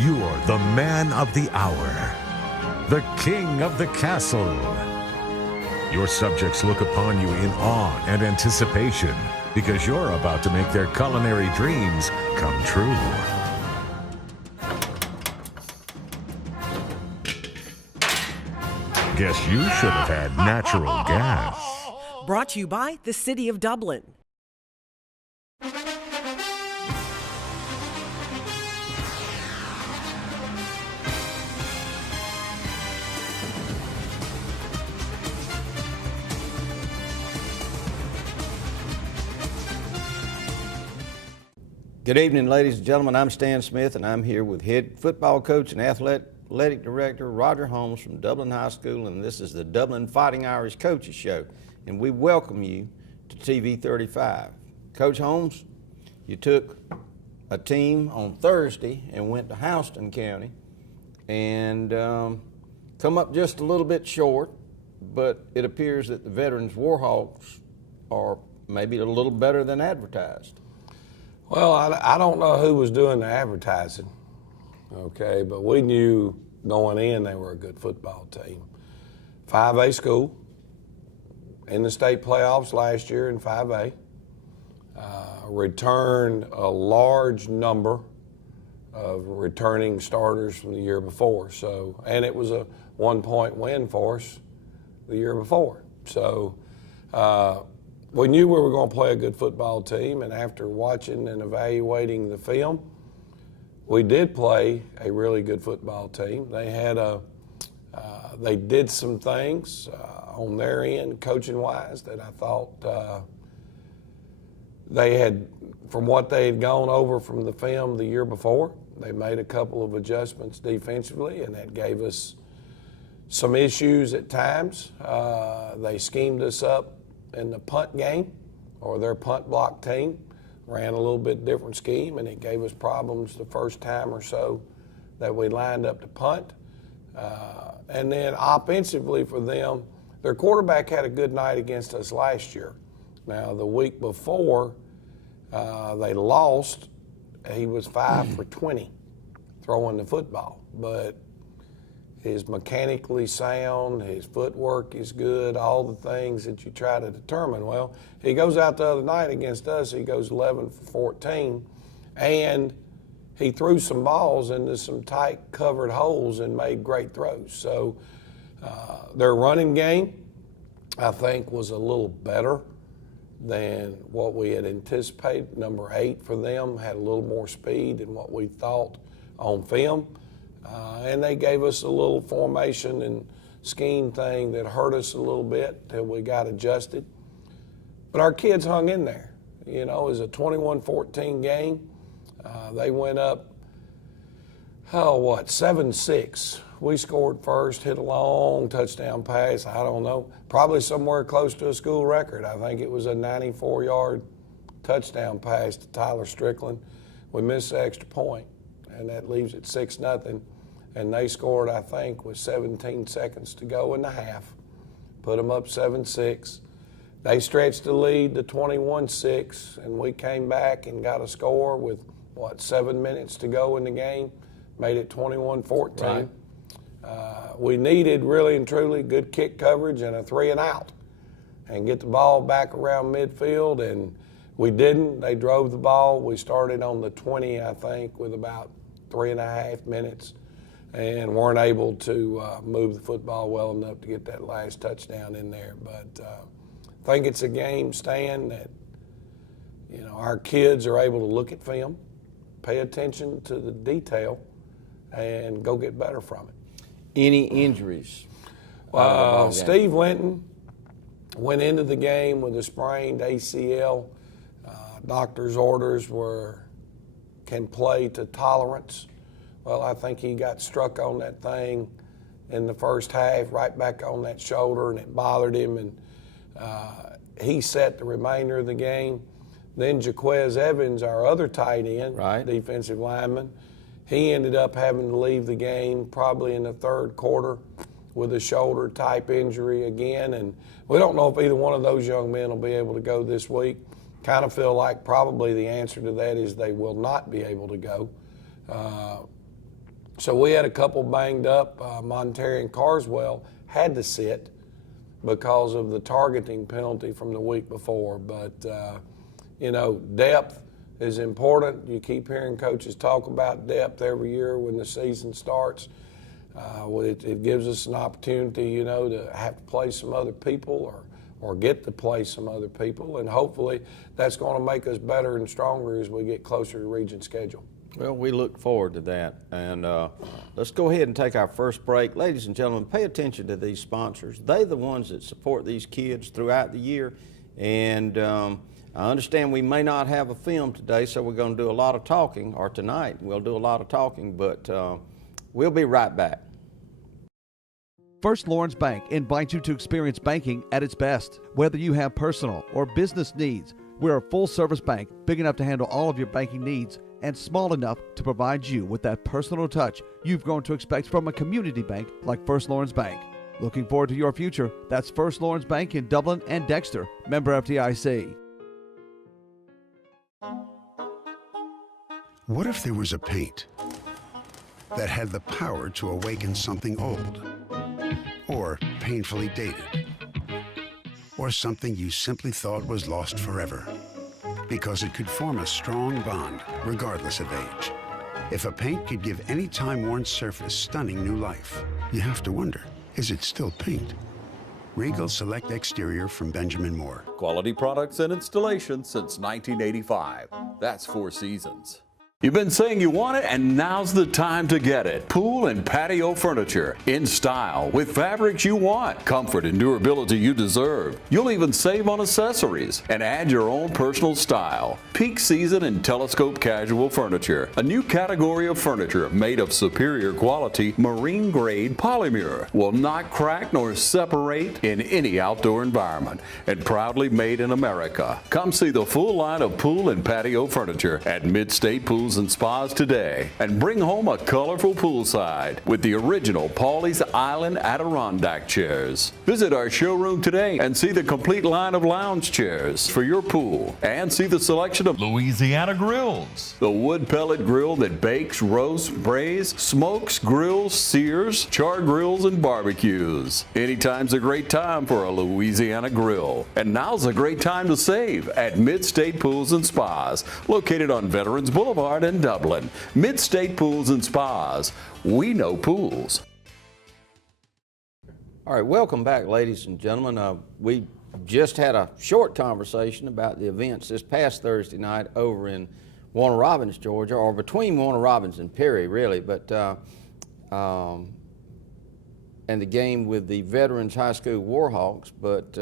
You're the man of the hour, the king of the castle. Your subjects look upon you in awe and anticipation because you're about to make their culinary dreams come true. Guess you should have had natural gas. Brought to you by the City of Dublin. Good evening, ladies and gentlemen. I'm Stan Smith, and I'm here with head football coach and athletic director Roger Holmes from Dublin High School, and this is the Dublin Fighting Irish Coaches Show, and we welcome you to TV 35. Coach Holmes, you took a team on Thursday and went to Houston County and come up just a little bit short, but it appears that the Veterans Warhawks are maybe a little better than advertised. Well, I don't know who was doing the advertising, okay, but we knew going in they were a good football team. 5A school, in the state playoffs last year in 5A, returned a large number of returning starters from the year before. So, and it was a 1-point win for us the year before. So, we knew we were going to play a good football team, and after watching and evaluating the film, we did play a really good football team. They had they did some things on their end, coaching-wise, that I thought they had, from what they had gone over from the film the year before, they made a couple of adjustments defensively, and that gave us some issues at times. They schemed us up in the punt game, or their punt block team ran a little bit different scheme, and it gave us problems the first time or so that we lined up to punt. And then offensively for them, their quarterback had a good night against us last year. Now, the week before they lost, he was 5 for 20 throwing the football, but he's mechanically sound, his footwork is good, all the things that you try to determine. Well, he goes out the other night against us, he goes 11 for 14, and he threw some balls into some tight covered holes and made great throws. So their running game, I think, was a little better than what we had anticipated. Number 8 for them had a little more speed than what we thought on film. And they gave us a little formation and scheme thing that hurt us a little bit till we got adjusted. But our kids hung in there. You know, it was a 21-14 game. They went up, 7-6. We scored first, hit a long touchdown pass, I don't know, probably somewhere close to a school record. I think it was a 94-yard touchdown pass to Tyler Strickland. We missed the extra point, and that leaves it 6-0. And they scored, I think, with 17 seconds to go in the half, put them up 7-6. They stretched the lead to 21-6, and we came back and got a score with, 7 minutes to go in the game, made it 21-14. Right. We needed really and truly good kick coverage and a 3-and-out and get the ball back around midfield, and we didn't. They drove the ball. We started on the 20, I think, with about 3.5 minutes. And weren't able to move the football well enough to get that last touchdown in there. But I think it's a game, Stan, that, you know, our kids are able to look at film, pay attention to the detail, and go get better from it. Any injuries? Steve Linton went into the game with a sprained ACL. Doctor's orders were can play to tolerance. Well, I think he got struck on that thing in the first half, right back on that shoulder, and it bothered him, and he sat the remainder of the game. Then Jaquez Evans, our other tight end, right, defensive lineman, he ended up having to leave the game probably in the third quarter with a shoulder-type injury again, and we don't know if either one of those young men will be able to go this week. Kind of feel like probably the answer to that is they will not be able to go. So we had a couple banged up. Monterey and Carswell had to sit because of the targeting penalty from the week before. But, depth is important. You keep hearing coaches talk about depth every year when the season starts. It gives us an opportunity, to have to play some other people or get to play some other people. And hopefully that's going to make us better and stronger as we get closer to region schedule. Well, we look forward to that. And let's go ahead and take our first break. Ladies and gentlemen, pay attention to these sponsors. They're the ones that support these kids throughout the year. And I understand we may not have a film today, so we're going to do a lot of talking, or tonight we'll do a lot of talking, but we'll be right back. First Lawrence Bank invites you to experience banking at its best. Whether you have personal or business needs, we're a full-service bank big enough to handle all of your banking needs and small enough to provide you with that personal touch you've grown to expect from a community bank like First Lawrence Bank. Looking forward to your future? That's First Lawrence Bank in Dublin and Dexter, member FDIC. What if there was a paint that had the power to awaken something old, or painfully dated, or something you simply thought was lost forever? Because it could form a strong bond, regardless of age. If a paint could give any time-worn surface stunning new life, you have to wonder, is it still paint? Regal Select Exterior from Benjamin Moore. Quality products and installation since 1985. That's 4 Seasons. You've been saying you want it, and now's the time to get it. Pool and patio furniture in style with fabrics you want, comfort and durability you deserve. You'll even save on accessories and add your own personal style. Peak season and telescope casual furniture, a new category of furniture made of superior quality marine grade polymer, will not crack nor separate in any outdoor environment, and proudly made in America. Come see the full line of pool and patio furniture at Mid-State Pools and Spas today, and bring home a colorful poolside with the original Pawleys Island Adirondack chairs. Visit our showroom today and see the complete line of lounge chairs for your pool, and see the selection of Louisiana grills, the wood pellet grill that bakes, roasts, braise, smokes, grills, sears, char grills, and barbecues. Anytime's a great time for a Louisiana grill, and now's a great time to save at Mid-State Pools and Spas, located on Veterans Boulevard in Dublin. Mid-State Pools and Spas. We know pools. All right, welcome back, ladies and gentlemen. We just had a short conversation about the events this past Thursday night over in Warner Robins, Georgia, or between Warner Robins and Perry, really, but and the game with the Veterans High School Warhawks. But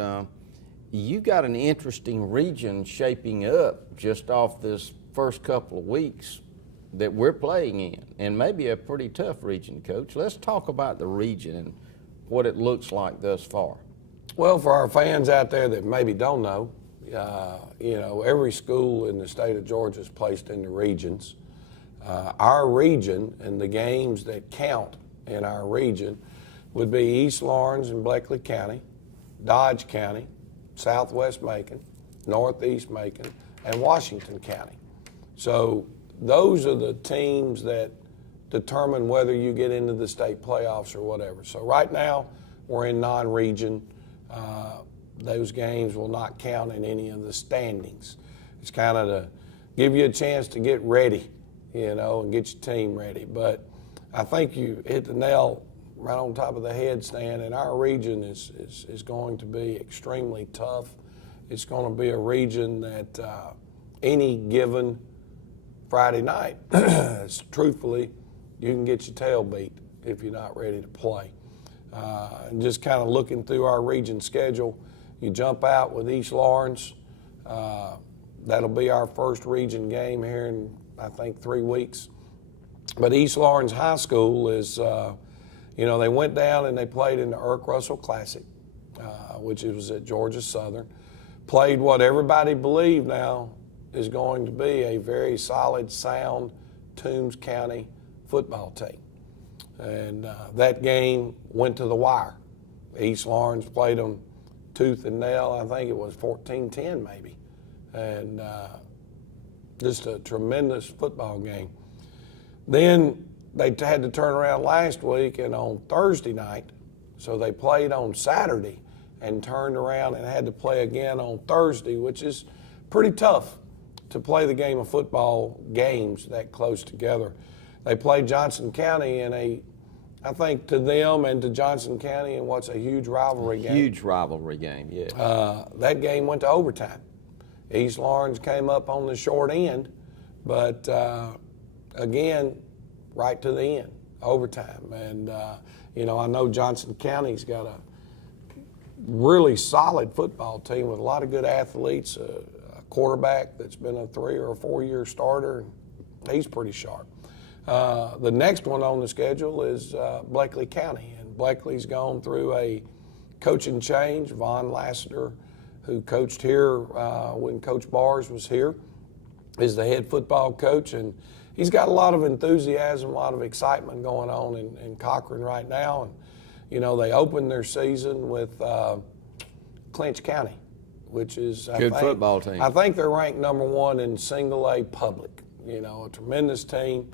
you got an interesting region shaping up just off this first couple of weeks that we're playing in, and maybe a pretty tough region, Coach. Let's talk about the region and what it looks like thus far. Well, for our fans out there that maybe don't know, every school in the state of Georgia is placed into regions. Our region and the games that count in our region would be East Lawrence and Bleckley County, Dodge County, Southwest Macon, Northeast Macon, and Washington County. So those are the teams that determine whether you get into the state playoffs or whatever. So right now we're in non-region. Those games will not count in any of the standings. It's kind of to give you a chance to get ready, and get your team ready. But I think you hit the nail right on top of the head, Stan, and our region is going to be extremely tough. It's going to be a region that any given Friday night, truthfully, you can get your tail beat if you're not ready to play. And just kind of looking through our region schedule, you jump out with East Lawrence. That'll be our first region game here in, I think, 3 weeks. But East Lawrence High School is, they went down and they played in the Irk Russell Classic, which was at Georgia Southern. Played what everybody believed now is going to be a very solid, sound Toombs County football team. And that game went to the wire. East Lawrence played them tooth and nail. I think it was 14-10 maybe. And just a tremendous football game. Then they had to turn around last week and on Thursday night, so they played on Saturday and turned around and had to play again on Thursday, which is pretty tough to play the game of football games that close together. They played Johnson County in I think to them and to Johnson County in what's a huge rivalry game. Huge rivalry game, yeah. That game went to overtime. East Lawrence came up on the short end, but again, right to the end, overtime. And, I know Johnson County's got a really solid football team with a lot of good athletes, a quarterback that's been a 3 or 4 year starter, and he's pretty sharp. The next one on the schedule is Bleckley County, and Bleckley's gone through a coaching change. Von Lassiter, who coached here when Coach Bars was here, is the head football coach, and he's got a lot of enthusiasm, a lot of excitement going on in Cochran right now. And they opened their season with Clinch County, which is good football team. I think they're ranked number 1 in single A public. A tremendous team.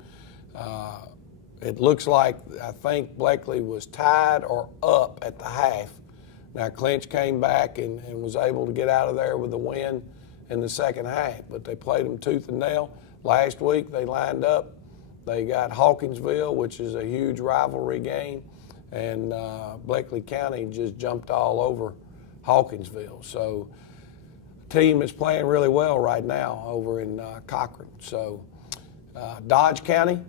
It looks like I think Bleckley was tied or up at the half. Now Clinch came back and was able to get out of there with a win in the second half, but they played them tooth and nail. Last week they lined up. They got Hawkinsville, which is a huge rivalry game, and Bleckley County just jumped all over Hawkinsville. So the team is playing really well right now over in Cochran. So Dodge County,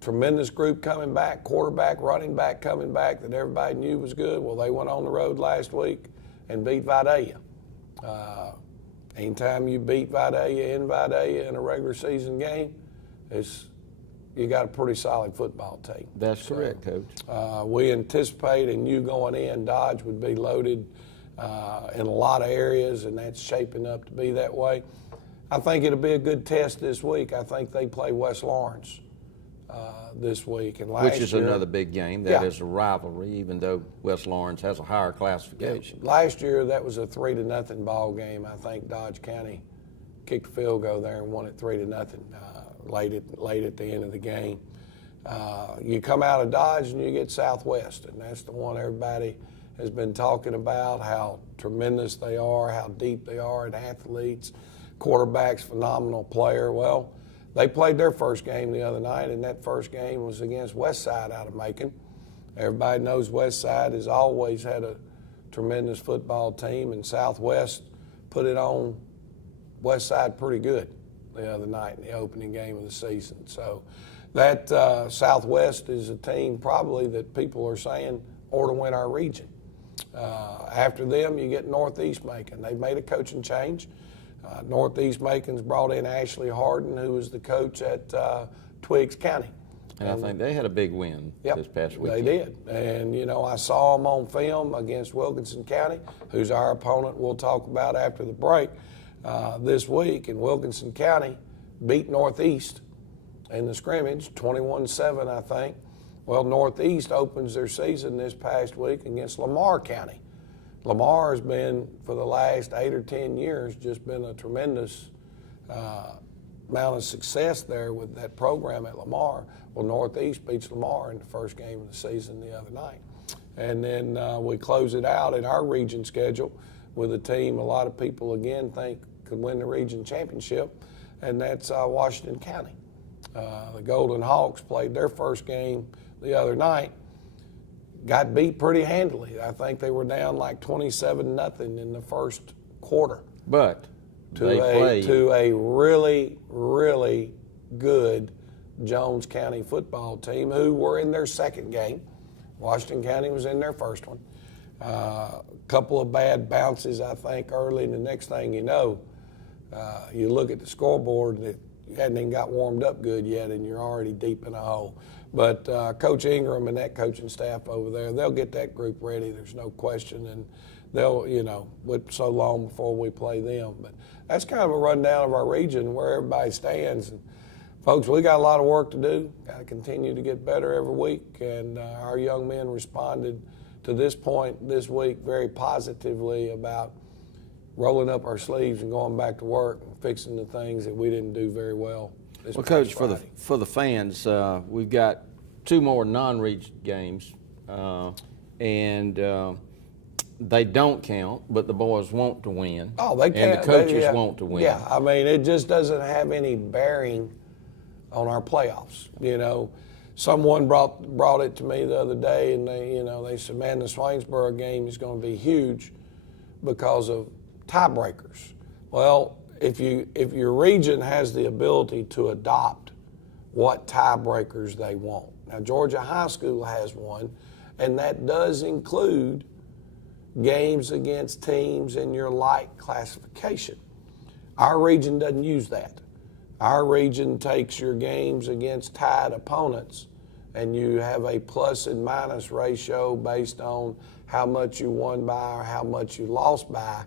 tremendous group coming back, quarterback, running back coming back that everybody knew was good. Well, they went on the road last week and beat Vidalia. Anytime you beat Vidalia in a regular season game, you got a pretty solid football team. That's correct, Coach. We anticipate and knew going in, Dodge would be loaded in a lot of areas, and that's shaping up to be that way. I think it'll be a good test this week. I think they play West Lawrence this week. And which is another big game. That Yeah. is a rivalry, even though West Lawrence has a higher classification. Last year, that was a 3-0 ball game. I think Dodge County kicked a field goal there and won it 3-0 late at the end of the game. You come out of Dodge and you get Southwest, and that's the one everybody has been talking about, how tremendous they are, how deep they are in athletes, quarterback's phenomenal player. Well, they played their first game the other night, and that first game was against Westside out of Macon. Everybody knows Westside has always had a tremendous football team, and Southwest put it on Westside pretty good the other night in the opening game of the season. So that Southwest is a team probably that people are saying ought to win our region. After them, you get Northeast Macon. They've made a coaching change. Northeast Macon's brought in Ashley Harden, who was the coach at Twiggs County. And I think they had a big win this past weekend. They did. And, I saw them on film against Wilkinson County, who's our opponent we'll talk about after the break this week. And Wilkinson County beat Northeast in the scrimmage, 21-7, I think. Well, Northeast opens their season this past week against Lamar County. Lamar has been, for the last 8 or 10 years, just been a tremendous amount of success there with that program at Lamar. Well, Northeast beats Lamar in the first game of the season the other night. And then we close it out in our region schedule with a team a lot of people, again, think could win the region championship, and that's Washington County. The Golden Hawks played their first game the other night, got beat pretty handily. I think they were down like 27-0 in the first quarter. But to a really, really good Jones County football team who were in their second game. Washington County was in their first one. A couple of bad bounces, I think, early, and the next thing you know, you look at the scoreboard, you hadn't even got warmed up good yet, and you're already deep in a hole. But Coach Ingram and that coaching staff over there, they'll get that group ready, there's no question, and they'll, wait so long before we play them. But that's kind of a rundown of our region, where everybody stands. And folks, we got a lot of work to do, got to continue to get better every week, and our young men responded to this point this week very positively about rolling up our sleeves and going back to work and fixing the things that we didn't do very well Well, Coach, for the fans, we've got 2 more non-region games, and they don't count, but the boys want to win. Oh, they can't. And the coaches want to win. Yeah, I mean, it just doesn't have any bearing on our playoffs. You know, someone brought it to me the other day, and they said, man, the Swainsboro game is going to be huge because of tiebreakers. Well, if your region has the ability to adopt what tiebreakers they want. Now, Georgia High School has one, and that does include games against teams in your light classification. Our region doesn't use that. Our region takes your games against tied opponents, and you have a plus and minus ratio based on how much you won by or how much you lost by.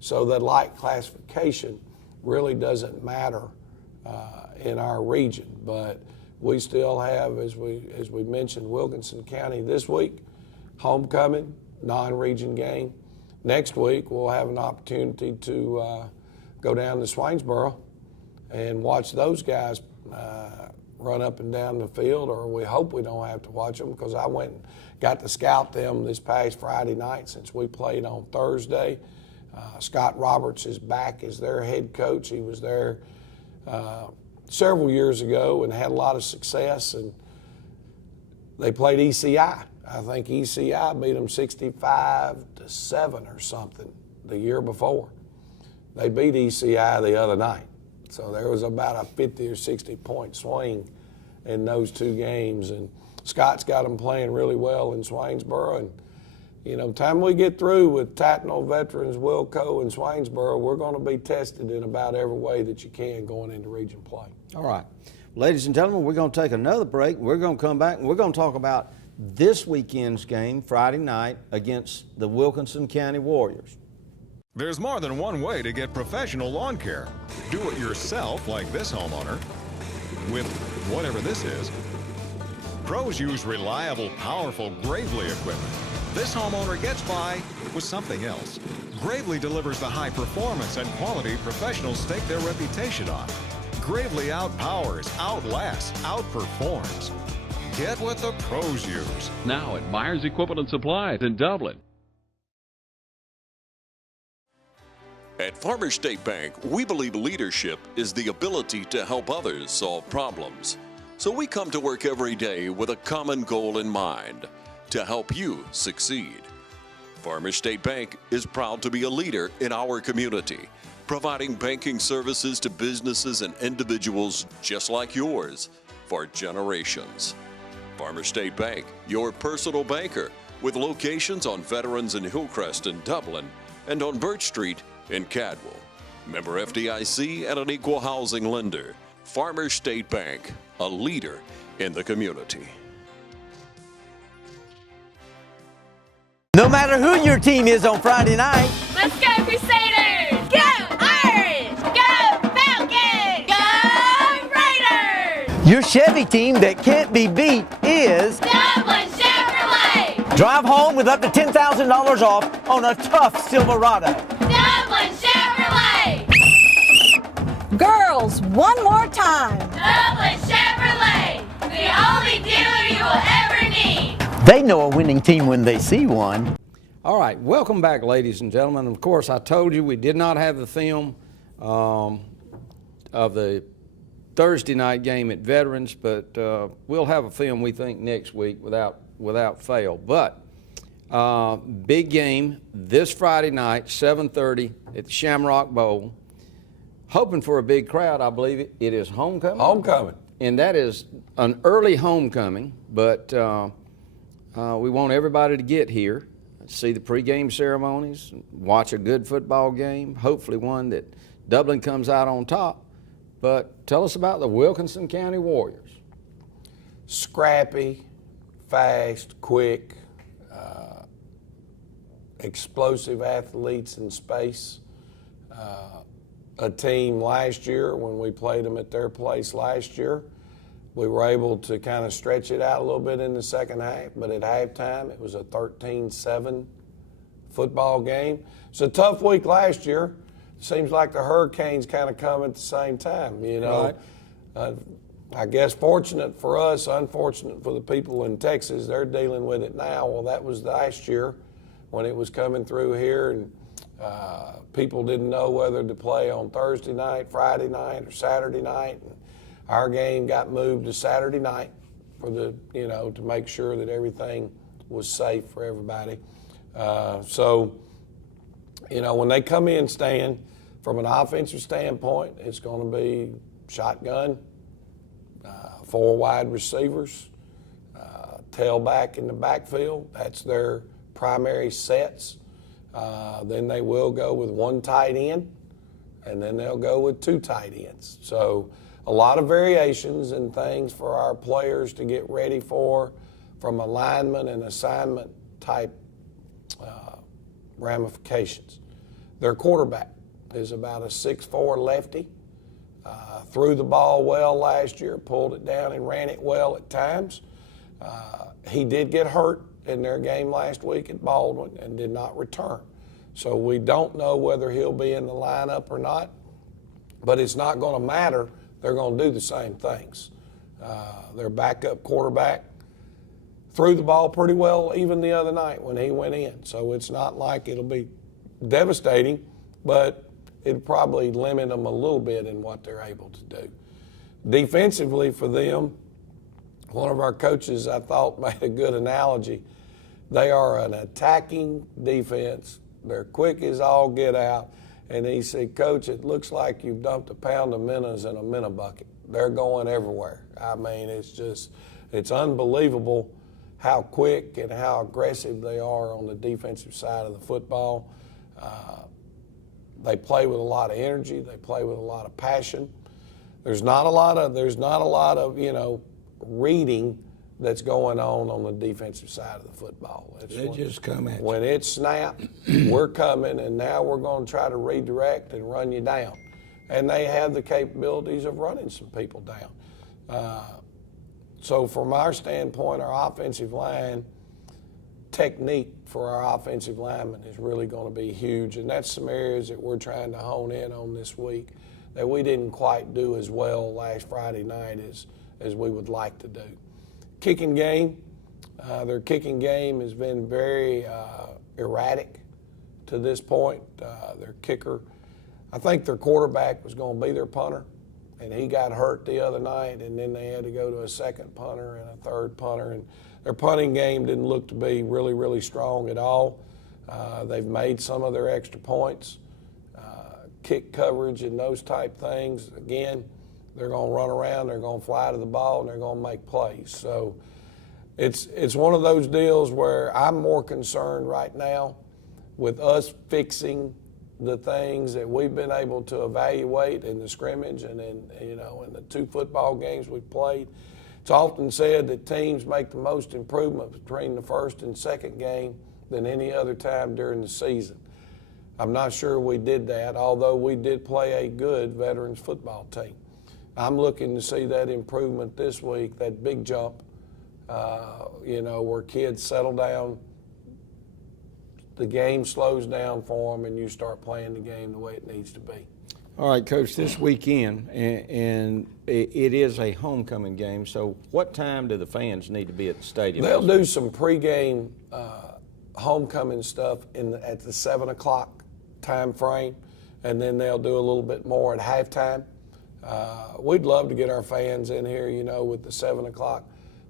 So that light classification really doesn't matter in our region. But we still have, as we mentioned, Wilkinson County this week, homecoming, non-region game. Next week, we'll have an opportunity to go down to Swainsboro and watch those guys run up and down the field, or we hope we don't have to watch them, because I went and got to scout them this past Friday night since we played on Thursday. Scott Roberts is back as their head coach. He was there several years ago and had a lot of success, and they played ECI. I think ECI beat them 65-7 or something the year before. They beat ECI the other night. So there was about a 50 or 60 point swing in those 2 games. And Scott's got them playing really well in Swainsboro. And, you know, time we get through with Tatnall Veterans, Wilco, and Swainsboro, we're going to be tested in about every way that you can going into region play. All right. Ladies and gentlemen, we're going to take another break. We're going to come back and we're going to talk about this weekend's game, Friday night, against the Wilkinson County Warriors. There's more than one way to get professional lawn care. Do it yourself, like this homeowner, with whatever this is. Pros use reliable, powerful Gravely equipment. This homeowner gets by with something else. Gravely delivers the high performance and quality professionals stake their reputation on. Gravely outpowers, outlasts, outperforms. Get what the pros use. Now at Myers Equipment and Supplies in Dublin. At Farmers State Bank, we believe leadership is the ability to help others solve problems. So we come to work every day with a common goal in mind, to help you succeed. Farmers State Bank is proud to be a leader in our community, providing banking services to businesses and individuals just like yours for generations. Farmers State Bank, your personal banker, with locations on Veterans and Hillcrest in Dublin and on Birch Street in Cadwell. Member FDIC and an equal housing lender. Farmers State Bank, a leader in the community. No matter who your team is on Friday night, let's go Crusaders! Go Irish! Go Falcons! Go Raiders! your Chevy team that can't be beat is Dublin Chevrolet! Drive home with up to $10,000 off on a tough Silverado. Dublin Chevrolet! Girls, one more time. Dublin Chevrolet! The only dealer you will ever need! They know a winning team when they see one. All right, welcome back, ladies and gentlemen. Of course, I told you we did not have the film of the Thursday night game at Veterans, but we'll have a film, we think, next week without fail. But big game this Friday night, 7:30 at the Shamrock Bowl. Hoping for a big crowd, I believe it. It is homecoming. Homecoming. And that is an early homecoming, but we want everybody to get here, see the pregame ceremonies, watch a good football game, hopefully one that Dublin comes out on top. But tell us about the Wilkinson County Warriors. Scrappy, fast, quick, explosive athletes in space. A team last year, when we played them at their place last year, we were able to kind of stretch it out a little bit in the second half, but at halftime it was a 13-7 football game. It's a tough week last year. Seems like the Hurricanes kind of come at the same time, you know. I guess fortunate for us, unfortunate for the people in Texas, they're dealing with it now. Well, that was last year when it was coming through here, and people didn't know whether to play on Thursday night, Friday night, or Saturday night. And our game got moved to Saturday night for to make sure that everything was safe for everybody. When they come in, Stan, from an offensive standpoint, it's going to be shotgun, 4 wide receivers, tailback in the backfield. That's their primary sets. Then they will go with 1 tight end, and then they'll go with 2 tight ends. So a lot of variations and things for our players to get ready for from alignment and assignment type ramifications. Their quarterback is about a 6'4" lefty. Threw the ball well last year, pulled it down and ran it well at times. He did get hurt in their game last week at Baldwin and did not return. So we don't know whether he'll be in the lineup or not, but it's not going to matter. They're going to do the same things. Their backup quarterback threw the ball pretty well even the other night when he went in. So it's not like it'll be devastating, but it'll probably limit them a little bit in what they're able to do. Defensively for them, one of our coaches I thought made a good analogy. They are an attacking defense. They're quick as all get out. And he said, Coach, it looks like you've dumped a pound of minnows in a minnow bucket. They're going everywhere. I mean, it's unbelievable how quick and how aggressive they are on the defensive side of the football. They play with a lot of energy. They play with a lot of passion. There's not a lot of reading that's going on the defensive side of the football. Just come at you. When it's snapped, we're coming, and now we're going to try to redirect and run you down. And they have the capabilities of running some people down. So from our standpoint, our offensive line technique for our offensive linemen is really going to be huge, and that's some areas that we're trying to hone in on this week that we didn't quite do as well last Friday night as we would like to do. Kicking game, their kicking game has been very erratic to this point. Their kicker, I think their quarterback was going to be their punter, and he got hurt the other night, and then they had to go to a second punter and a third punter, and their punting game didn't look to be really, really strong at all. They've made some of their extra points, kick coverage and those type things. Again, they're going to run around, they're going to fly to the ball, and they're going to make plays. So it's one of those deals where I'm more concerned right now with us fixing the things that we've been able to evaluate in the scrimmage and in the 2 football games we've played. It's often said that teams make the most improvement between the first and second game than any other time during the season. I'm not sure we did that, although we did play a good veterans football team. I'm looking to see that improvement this week, that big jump, where kids settle down, the game slows down for them, and you start playing the game the way it needs to be. All right, Coach, this weekend, and it is a homecoming game, so what time do the fans need to be at the stadium? They'll do some pregame homecoming stuff at the 7 o'clock time frame, and then they'll do a little bit more at halftime. We'd love to get our fans in here, with the 7 o'clock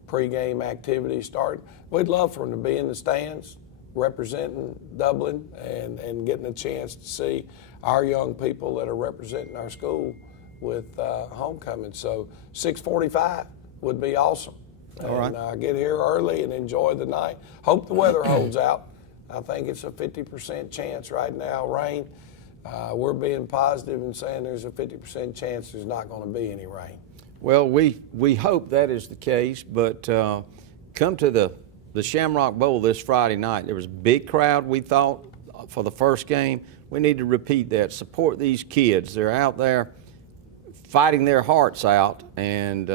pregame activity starting. We'd love for them to be in the stands representing Dublin and getting a chance to see our young people that are representing our school with homecoming. So 6:45 would be awesome. All right. And get here early and enjoy the night. Hope the weather holds out. I think it's a 50% chance right now, rain. We're being positive and saying there's a 50% chance there's not going to be any rain. Well, we hope that is the case, but come to the Shamrock Bowl this Friday night. There was a big crowd, we thought, for the first game. We need to repeat that. Support these kids. They're out there fighting their hearts out, and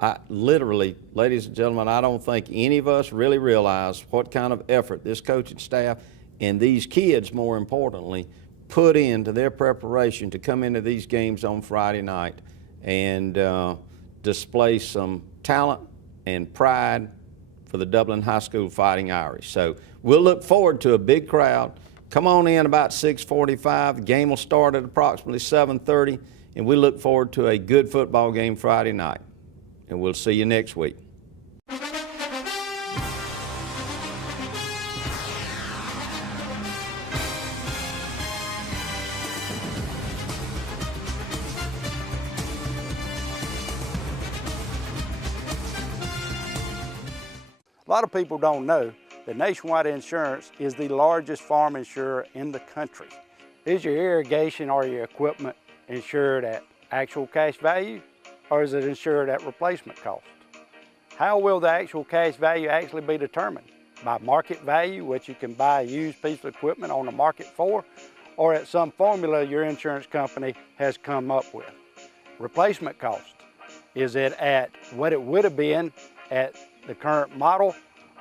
I literally, ladies and gentlemen, I don't think any of us really realize what kind of effort this coaching staff and these kids, more importantly, put into their preparation to come into these games on Friday night. and display some talent and pride for the Dublin High School Fighting Irish. So we'll look forward to a big crowd. Come on in about 6:45. The game will start at approximately 7:30, and we look forward to a good football game Friday night. And we'll see you next week. A lot of people don't know that Nationwide Insurance is the largest farm insurer in the country. Is your irrigation or your equipment insured at actual cash value, or is it insured at replacement cost? How will the actual cash value actually be determined? By market value, which you can buy a used piece of equipment on the market for, or at some formula your insurance company has come up with? Replacement cost, is it at what it would have been at the current model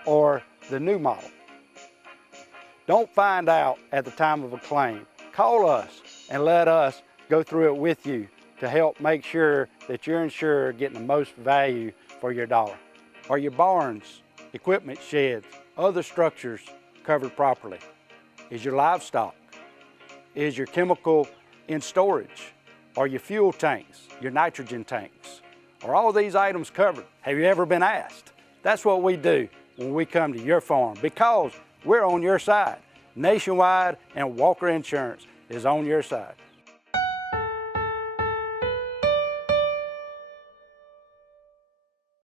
or the new model? Don't find out at the time of a claim. Call us and let us go through it with you to help make sure that you're insured getting the most value for your dollar. Are your barns, equipment sheds, other structures covered properly? Is your livestock? Is your chemical in storage? Are your fuel tanks, your nitrogen tanks? Are all these items covered? Have you ever been asked? That's what we do when we come to your farm, because we're on your side. Nationwide and Walker Insurance is on your side.